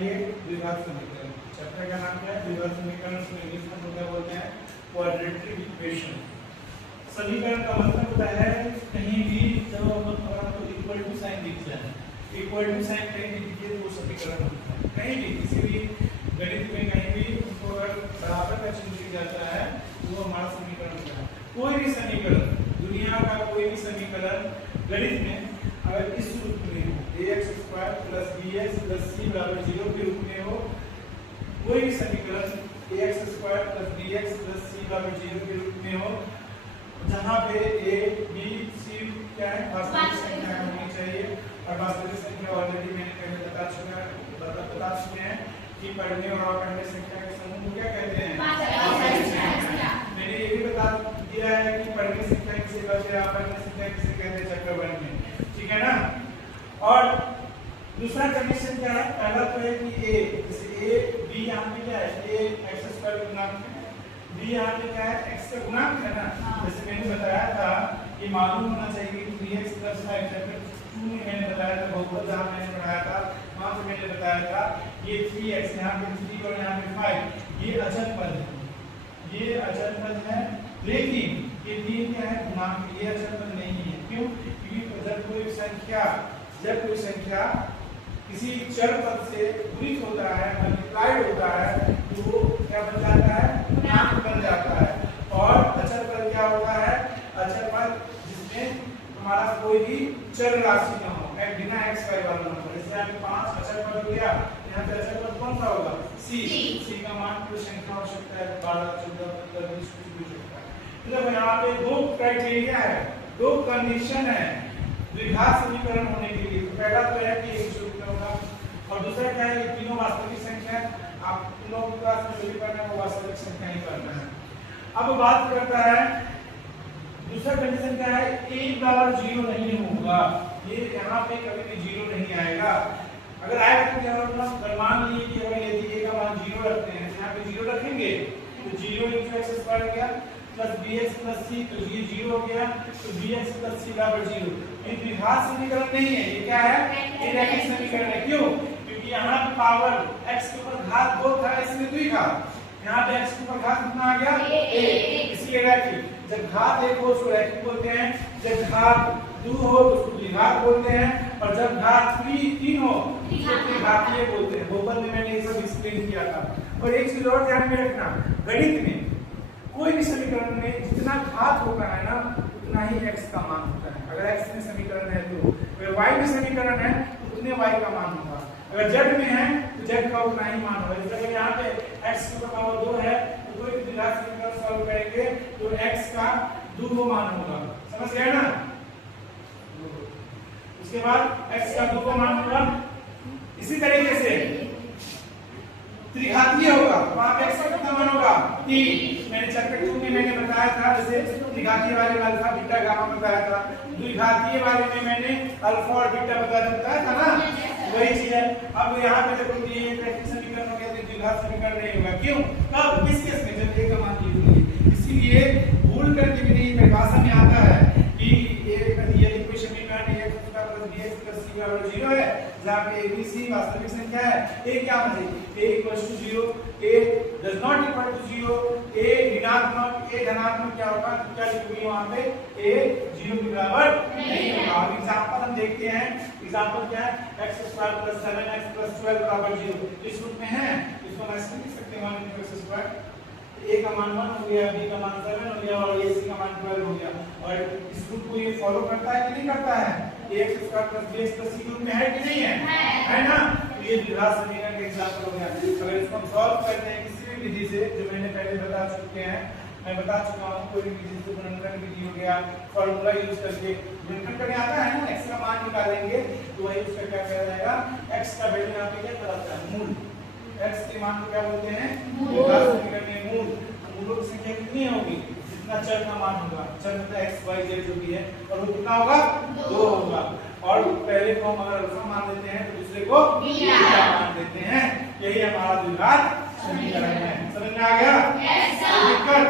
बनाएंगे द्विघात समीकरण। चैप्टर का नाम क्या है? द्विघात समीकरण। उसमें इंग्लिश में क्या बोलते हैं? Quadratic equation. समीकरण का मतलब होता है कहीं भी जब आपको इक्वल टू साइन दिख जाए, इक्वल टू साइन कहीं भी दिखे तो वो समीकरण होता है। कहीं भी किसी भी गणित में कहीं भी उसको अगर बराबर का चिन्ह दिख जाता है तो वो हमारा समीकरण होता है। कोई भी समीकरण, दुनिया का कोई भी समीकरण गणित में अगर इस रूप में हो, ax² + bx + c = 0 के रूप में हो, कोई भी समीकरण ax² + bx + c = 0 के रूप में हो, जहां पे a b c क्या है? वास्तविक संख्या होनी चाहिए। और वास्तविक संख्या ऑलरेडी मैंने पहले बता चुके हैं कि पढ़ने और अपढ़ने संख्या के समूह को क्या कहते हैं? वास्तविक संख्या। मैंने ये भी बता दिया है कि पढ़ने संख्या किसे कहते हैं, अपढ़ने संख्या किसे कहते हैं चैप्टर 1 में, ठीक है ना। और दूसरा कंडीशन क्या है? पहला तो है कि a, जैसे a b यहाँ पे क्या है? a x² गुणांक है, b यहाँ पे क्या है? x का गुणांक है ना। जैसे मैंने बताया था कि मालूम होना चाहिए कि 3x + 5 चैप्टर 2 में मैंने बताया था, बहुत जहाँ मैंने पढ़ाया था वहाँ पे मैंने बताया था ये 3x यहाँ पे 3 और यहाँ पे 5 ये अचल पद है, ये अचल पद है। लेकिन ये 3 क्या है? गुणांक, ये अचल पद नहीं है। क्यों? क्योंकि जब कोई संख्या किसी चर पद से गुणित होता है, मल्टीप्लाइड होता है, तो वो क्या बन जाता है? गुणांक बन जाता है। और अचल पद क्या होता है? अचल पद जिसमें हमारा कोई भी चर राशि ना हो, बिना x y वाला नंबर। जैसे यहाँ पे 5 अचल पद हो गया, यहाँ पे अचल पद कौन सा होगा? c का मान कोई संख्या हो सकता है, 12 14 15 20 कुछ भी हो सकता है। मतलब यहाँ पे दो क्राइटेरिया है, दो कंडीशन है द्विघात समीकरण होने के लिए। तो पहला तो है कि एक शुद्ध होगा और दूसरा क्या है? तीनों वास्तविक संख्या। आप तीनों की क्लास में जो भी पढ़ना है वो वास्तविक संख्या ही पढ़ना है। अब बात करता है दूसरा कंडीशन क्या है? a बराबर 0 नहीं होगा। ये यहाँ पे कभी भी 0 नहीं आएगा। अगर आएगा तो क्या होगा? अगर मान लीजिए कि अगर यदि a का मान 0 रखते हैं, यहाँ पे 0 रखेंगे तो 0 × x² गया प्लस bx + c, तो ये 0 हो गया, तो bx + c = 0। ये द्विघात समीकरण नहीं है, ये क्या है? ये रैखिक समीकरण है। क्यों? क्योंकि यहाँ पे पावर x के ऊपर घात 2 था, इसमें द्विघात। यहाँ पे x के ऊपर घात कितना आ गया? a, इसलिए रैखिक। जब घात 1 हो उसको रैखिक बोलते हैं, जब घात 2 हो तो उसको द्विघात बोलते हैं, और जब घात 3 हो तो द्विघातीय बोलते हैं। बहुपद में मैंने ये सब एक्सप्लेन किया था। और एक चीज और ध्यान में रखना, गणित में कोई भी समीकरण में जितना घात होता है ना उतना ही x का मान होता है। अगर x में समीकरण है तो, अगर y में समीकरण है तो उतने y का मान होगा। अगर z में है तो z का उतना ही मान होगा। जैसे अगर यहाँ पे x की पावर 2 है तो कोई भी द्विघात समीकरण सॉल्व करेंगे तो x का 2 मान होगा। समझ गए ना? उसके बाद x का 2 मान होगा। इसी तरीके से त्रिघातीय होगा, वहां पे x का कितना मान होगा? 3। मैंने चैप्टर 2 में मैंने बताया था, जैसे त्रिघातीय वाले में अल्फा बीटा गामा बताया था, द्विघातीय वाले में मैंने अल्फा और बीटा बताया था ना, वही चीज है। अब यहाँ पे देखो ये रैखिक समीकरण हो गया, द्विघात समीकरण नहीं होगा। क्यों? कब? किस केस में? जब a का मान 0 है। इसीलिए भूल करके भी नहीं, परिभाषा में आता है कि यदि कोई समीकरण ax² + bx + c = 0 है, जहाँ पे a b c वास्तविक संख्या है, a क्या है? a = 0, a does not equal to 0, a ऋणात्मक, a धनात्मक क्या होगा? क्या लिखोगे वहाँ पे? a 0 के बराबर नहीं होगा। अब एग्जांपल हम देखते हैं। एग्जांपल क्या है? x² + 7x + 12 = 0। इस रूप में है, इसको हम ऐसे लिख सकते हैं 1 × x²। a का मान 1 हो गया, b का मान 7 हो गया और ac का मान 12 हो गया। और इस रूप को ये फॉलो करता है कि नहीं करता है? ax² + bx + c रूप में है कि नहीं है? है ना? तो ये द्विघात समीकरण का एग्जांपल हो गया। अगर इसको हम सॉल्व करते हैं किसी भी विधि से, जो मैंने पहले बता चुके हैं, मैं बता चुका हूं, कोई भी विधि से, गुणनखंड विधि हो गया, फार्मूला यूज करके गुणनखंड करने आता है ना, x का मान निकालेंगे तो वही उसका क्या कहा जाएगा? x का वैल्यू यहाँ पे क्या कहलाता है? मूल। x के मान को क्या बोलते हैं? द्विघात समीकरण में मूल। मूलों की संख्या कितनी होगी? जितना चर का मान होगा, चर मतलब x y z जो भी है, और वो कितना होगा? 2 होगा। और पहले को हम अगर अल्फा मान देते हैं तो दूसरे को बीटा मान देते हैं। यही हमारा द्विघात समीकरण है। समझ में आ गया? Yes sir.